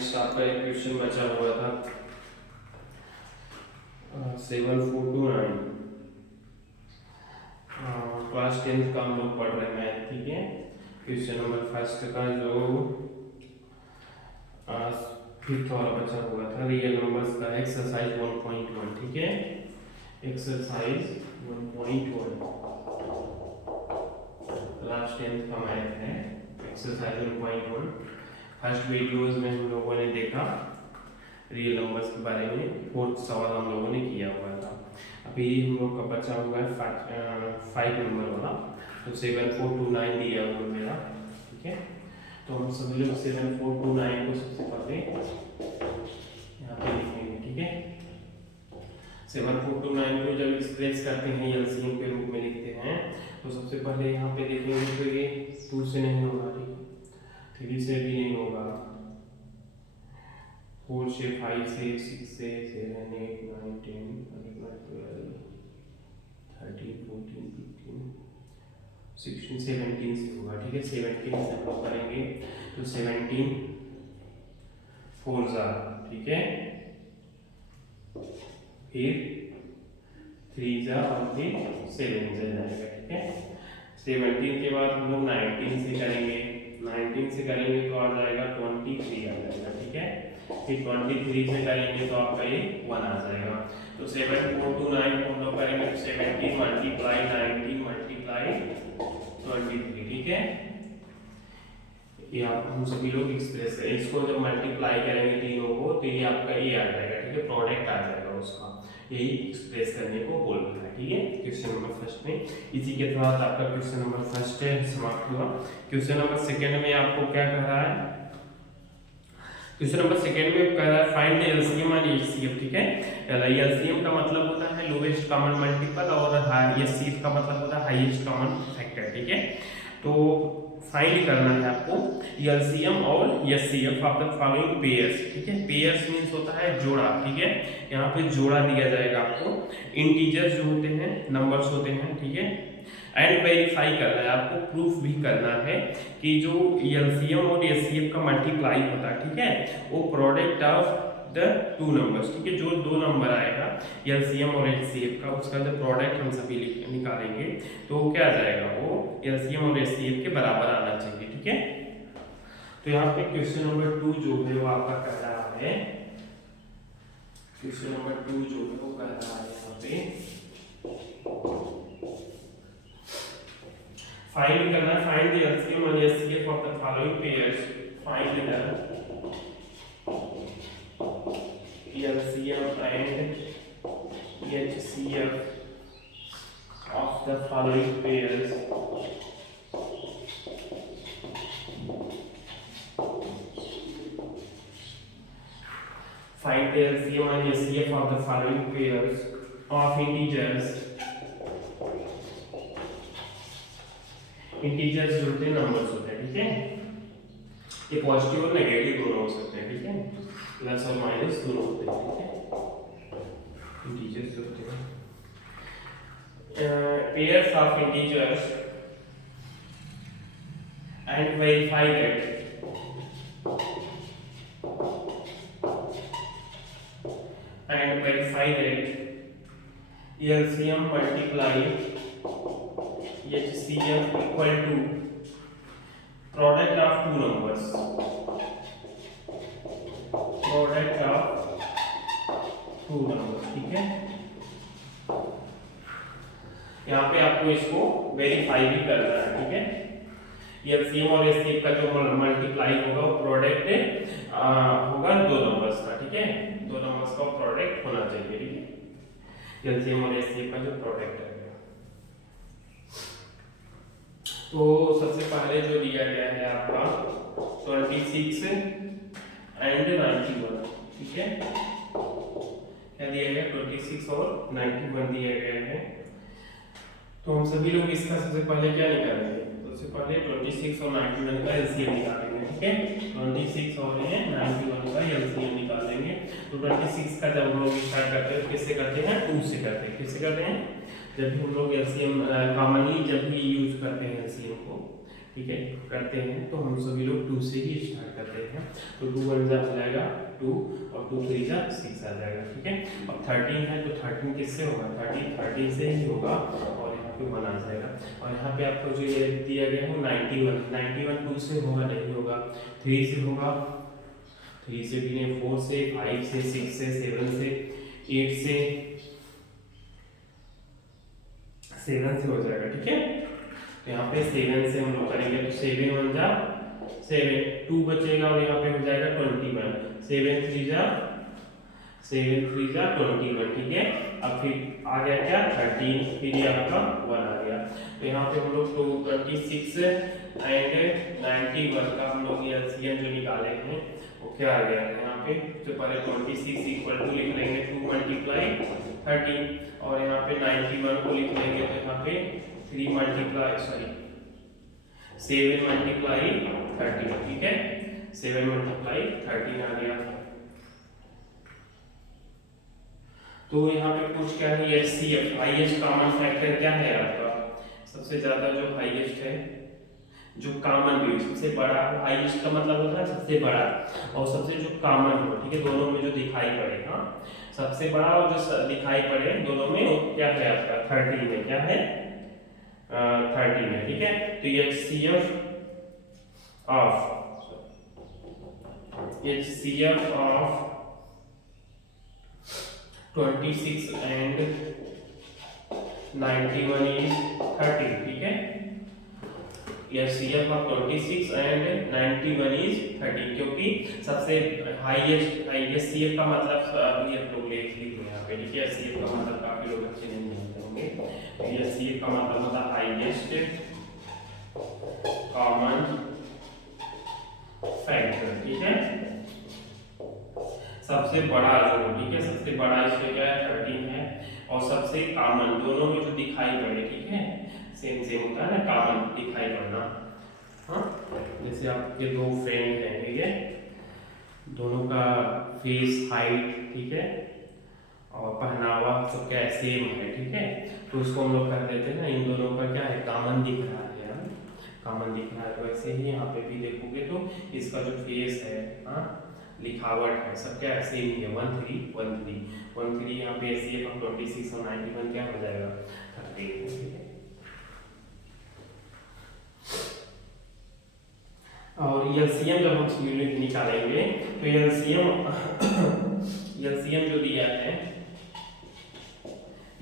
Next आपका एक question बचा हुआ था 7429 क्लास 10th का हम लोग पढ़ रहे हैं मैथ। ठीक है, क्वेश्चन नंबर फर्स्ट का जो फिफ्थ वाला बचा हुआ था रियल नंबर्स का एक्सरसाइज 1.1। ठीक है, एक्सरसाइज 1.1 क्लास 10th का मैथ है। एक्सरसाइज 1.1 फर्स्ट वीडियोस में हम लोगों ने देखा रियल नंबर्स के बारे में, फोर्थ सवाल हम लोगों ने किया हुआ था। अभी हम लोग का बचा हुआ है 5 नंबर वाला, तो 7429 दिया हुआ मेरा। ठीक है, तो हम सभी लोग 7429 को सबसे पहले यहाँ पे लिखेंगे। ठीक है, 7429 को जब एक्सप्रेस करते हैं एलसीएम के रूप में लिखते हैं, तो सबसे पहले यहाँ पे देखेंगे तो ये 2 से नहीं होगा, ठीक है, 3 से भी नहीं होगा, 4 से, 5 से, 6 से, 7, 8, 9, 10, 11, 12, 13, 14, 15, 16, 17 से होगा। ठीक है, 17 से हम लोग करेंगे तो 17 4 जा, ठीक है, फिर 3 जा और फिर 7 जा जाएगा। ठीक है, 17 के बाद हम लोग 19 से करेंगे, 19 से करेंगे तो आ जाएगा 23 आ जाएगा। ठीक है, फिर 23 से करेंगे तो आपका ये 1 आ जाएगा। तो 7429 को हम लोग करेंगे 17 मल्टीप्लाई 19 मल्टीप्लाई 23। ठीक है, ये आप हम सभी लोग एक्सप्रेस करें, इसको जब मल्टीप्लाई करेंगे तीनों को तो ये आपका ये आ जाएगा। ठीक है, प्रोडक्ट आ जाएगा उसका, यही एक्सप्रेस करने को बोल रहा है। ठीक है, क्वेश्चन नंबर फर्स्ट में इसी के साथ आपका क्वेश्चन नंबर फर्स्ट समाप्त हुआ। क्वेश्चन नंबर सेकंड में आपको क्या कह रहा है? क्वेश्चन नंबर सेकंड में कह रहा है find the LCM and HCF. ठीक है, एलसीएम का मतलब होता है लोवेस्ट कॉमन मल्टीपल और एचसीएफ का मतलब होता है हाईएस्ट कॉमन फैक्टर। ठीक है, तो फाइंड करना है आपको एलसीएम और HCF of the following pairs. ठीक है, पेयर्स मींस होता है जोड़ा। ठीक है, यहाँ पे जोड़ा दिया जाएगा आपको, इंटीजर्स जो होते हैं नंबर्स होते हैं। ठीक है, एंड वेरीफाई करना है आपको, प्रूफ भी करना है कि जो एलसीएम और एचसीएफ का मल्टीप्लाई होता है, ठीक है, वो प्रोडक्ट ऑफ द 2 नंबर्स। ठीक है, जो 2 नंबर आएगा एलसीएम और एचसीएफ का, उसका जो प्रोडक्ट हम सभी निकालेंगे तो क्या आ जाएगा, वो एलसीएम और एचसीएफ के बराबर आना चाहिए। ठीक है, तो यहाँ पे क्वेश्चन नंबर 2 जो है वो आपका कह रहा है, क्वेश्चन नंबर 2 जो है वो कह रहा है यहाँ पे फाइंड करना है, find the LCM and HCF of the following pairs. Find the LCM and HCF of the following pairs. Find the LCM and HCF of the following pairs of integers. Integers जो होते हैं numbers होते हैं। ठीक है, ये positive और negative दोनों हो सकते हैं। ठीक है, प्लस और माइनस दोनों होते हैं। ठीक है, इंटीजर्स होते हैं, pairs of integers and verify that LCM multiply HCF equal to product of 2 numbers, product of 2 numbers. ठीक है, यहाँ पे आपको इसको वेरीफाई भी करना है। ठीक है, एलसीएम और एचसीएफ का जो मल्टीप्लाई होगा वो प्रोडक्ट होगा 2 नंबर्स का। ठीक है, 2 नंबर्स का प्रोडक्ट होना चाहिए। ठीक है, एलसीएम और एचसीएफ का जो प्रोडक्ट है, तो सबसे पहले जो दिया गया है आपका 26 एंड 91। ठीक है, क्या दिया गया, 26 और 91 दिया गया है। तो हम सभी लोग इसका सबसे पहले क्या निकालेंगे, सबसे पहले 26 और 91 का एलसीएम निकालेंगे। ठीक है, 26 और 91 का एलसीएम निकालेंगे। तो 26 का जब हम लोग स्टार्ट करते हैं किससे करते हैं, 2 से करते हैं। किससे करते हैं, जब भी हम लोग एलसीएम कॉमनली जब भी यूज करते हैं एलसीएम को ठीक है, करते हैं तो हम सभी लोग 2 से ही स्टार्ट करते हैं। तो 2 1 जा हो जाएगा 2 और 2 3 जा 6 आ जाएगा। ठीक है, अब 13 है तो 13 किससे होगा, 13 से ही होगा और यहाँ पे 1 आ जाएगा। और यहाँ पे आपको जो ये दिया गया है 91 2 से होगा नहीं होगा, 3 से होगा, 3 से भी नहीं, 4 से, 5 से, 6 से, 7 से, 8 से, 7 से हो जाएगा। ठीक है, तो यहाँ पे 7 से हम लोग करेंगे तो 7 1 जा 7, 2 बचेगा और यहाँ पे हो जाएगा 21, 7 3 जा 21। ठीक है, अब फिर आ गया क्या 13, फिर ये आपका 1 आ गया। तो यहाँ पे हम लोग तो 26 एंड 91 का हम लोग एलसीएम जो निकाले हैं वो क्या आ गया यहाँ पे, तो पहले 26 इक्वल टू लिख लेंगे 2 मल्टीप्लाई 13 और यहाँ पे 91 को लिख लेंगे तो यहाँ पे 7 मल्टीप्लाई 13। ठीक है, 7 मल्टीप्लाई 13 आ गया। तो यहाँ पे कुछ क्या है, एचसीएफ हाईएस्ट कॉमन फैक्टर क्या है आपका, सबसे ज्यादा जो हाईएस्ट है, जो कॉमन भी सबसे बड़ा, हाईएस्ट का मतलब होता है सबसे बड़ा और सबसे जो कॉमन हो। ठीक है, दोनों में जो दिखाई पड़े, हाँ सबसे बड़ा और जो दिखाई पड़े दोनों में क्या है आपका 13 में, क्या है 13 है। ठीक है, तो एचसीएफ ऑफ 26 एंड 91 इज 13। ठीक है, एचसीएफ ऑफ 26 एंड 91 इज 13, क्योंकि सबसे हाईएस्ट एचसीएफ का मतलब ये लोग लिख लीजिए यहाँ पे। ठीक है, एचसीएफ का मतलब काफी लोग अच्छे नहीं जानते होंगे। एचसीएफ का मतलब होता है हाईएस्ट कॉमन फैक्टर। ठीक है, सबसे बड़ा जो, ठीक है, सबसे बड़ा इसमें क्या है 13 है और सबसे कॉमन दोनों में जो दिखाई पड़े। ठीक है, सेम सेम होता है ना, कॉमन दिखाई पड़ना। हाँ, जैसे आपके दो फ्रेंड हैं, ठीक है, दोनों का फेस हाइट, ठीक है, और पहनावा सब क्या है सेम है। ठीक है, तो उसको हम लोग कर देते हैं ना, इन दोनों का क्या है कॉमन दिख रहा है, कॉमन दिख रहा है। तो ऐसे ही यहाँ पे भी देखोगे तो इसका जो फेस है, हाँ लिखावट है, सब क्या है सेम ही है, 1 3 1 3 1 3। यहाँ पे एचसीएफ ऑफ 26 और 91 क्या हो जाएगा 13। और एलसीएम जब हम निकालेंगे तो एलसीएम जो दिया है,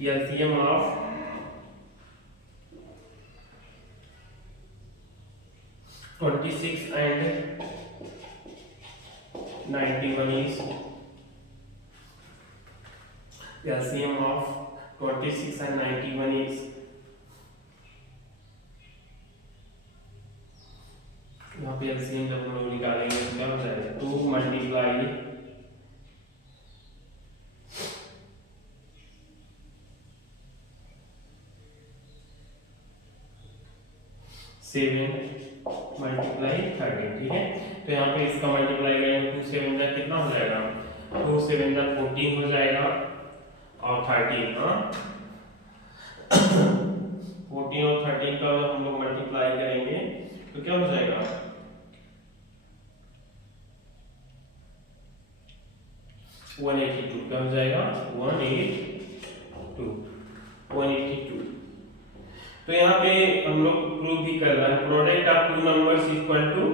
LCM of 26 and 91 is LCM of 26 and 91 is, यहाँ पे LCM जब हम लोग निकालेंगे तो क्या हो जाएगा 2 मल्टीप्लाई 7 मल्टीप्लाई 13। ठीक है, तो यहाँ पे इसका मल्टीप्लाई करेंगे 2 7 का कितना हो जाएगा, 2 7 का 14 हो जाएगा और 13, हाँ 14 और 13 का हम लोग मल्टीप्लाई करेंगे तो क्या हो जाएगा 182। क्या हो जाएगा 182। तो यहाँ पे हम लोग प्रूव भी कर रहा है, product of two numbers equal to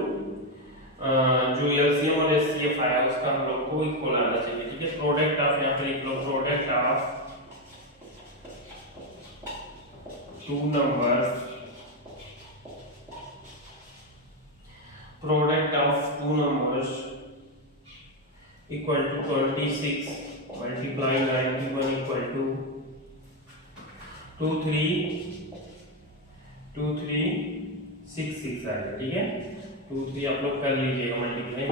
जो एलसीएम और एचसीएफ आया उसका हम लोग को इक्वल आना चाहिए। ठीक है, प्रोडक्ट ऑफ, यहाँ पे लिख लो product of two numbers, product of two numbers equal to 26 multiply 91 equal to 2 3 6 6 आएगा। ठीक है, 2 3 आप लोग कर लीजिएगा मल्टीप्लाई,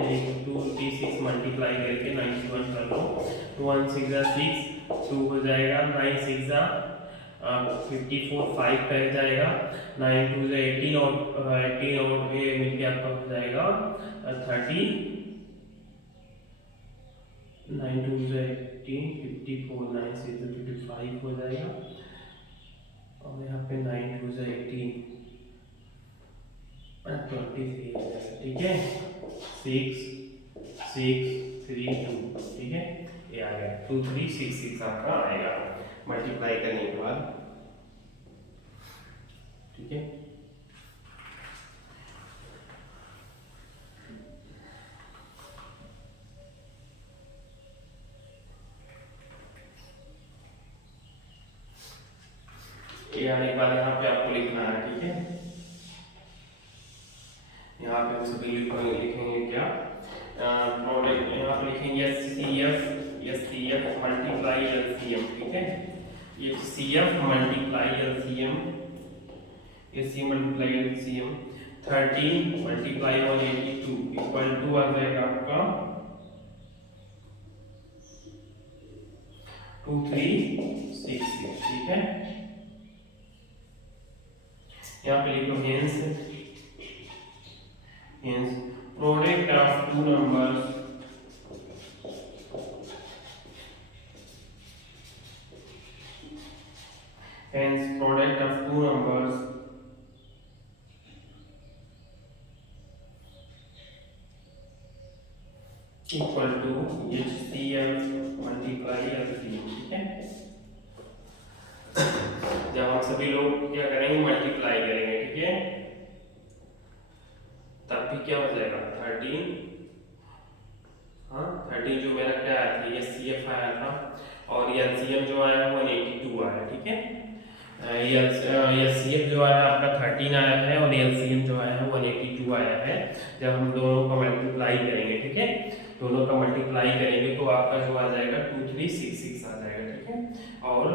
2 3 6 मल्टीप्लाई करके 91 कर लो, 1 6 6 2 हो जाएगा, 9 6 54 5 कह जाएगा, 9 2 18 और ये मिलके आपका हो जाएगा 30, 9 2 18 54 9 6 55 हो जाएगा और यहाँ पे 9 2 18 23 ठीक है, 6 6 3 2 ठीक है, ये आ गया 2366 आपका आएगा मल्टीप्लाई करने के बाद, ठीक है। ये आने के बाद यहाँ पे आपको लिखना है, ठीक है। यहाँ पे हम सभी लिखेंगे क्या, प्रोडक्ट यहाँ पे लिखेंगे एचसीएफ मल्टीप्लाई एलसीएम, ठीक है। HCF multiply LCM, HCM multiply LCM 13 multiply 182 equal to आ जाएगा आपका 2366, ठीक है। यहाँ पे लिखो hence product of two numbers equal to HCF multiply LCM, ठीक है। जब हम सभी लोग क्या करेंगे, मल्टीप्लाई करेंगे, ठीक है, तब भी क्या हो जाएगा 13, हाँ 13 जो मेरा क्या आया था, एचसीएफ आया था, और एलसीएम जो आया 182 आया, ठीक है। एचसीएफ जो आया आपका 13 आया है और एलसीएम जो आया है 182 आया है। जब हम दोनों का मल्टीप्लाई करेंगे, ठीक है, दोनों का मल्टीप्लाई करेंगे तो आपका जो आ जाएगा 2366 आ जाएगा, ठीक है। और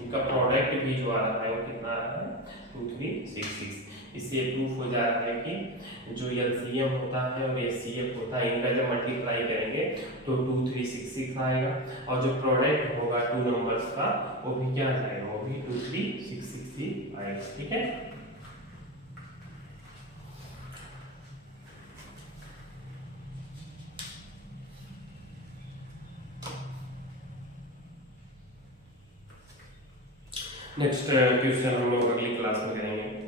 इनका प्रोडक्ट भी जो आ रहा है वो कितना आ रहा है 2366। इससे प्रूफ हो जा रहा है कि जो एलसीएम होता है और एचसीएफ होता है, इनका जब मल्टीप्लाई करेंगे तो 2366 आएगा, और जो प्रोडक्ट होगा टू नंबर्स का वो भी क्या आ जाएगा, वो भी 2366 ही आएगा, ठीक है। नेक्स्ट क्वेश्चन हम लोग अगली क्लास में करेंगे।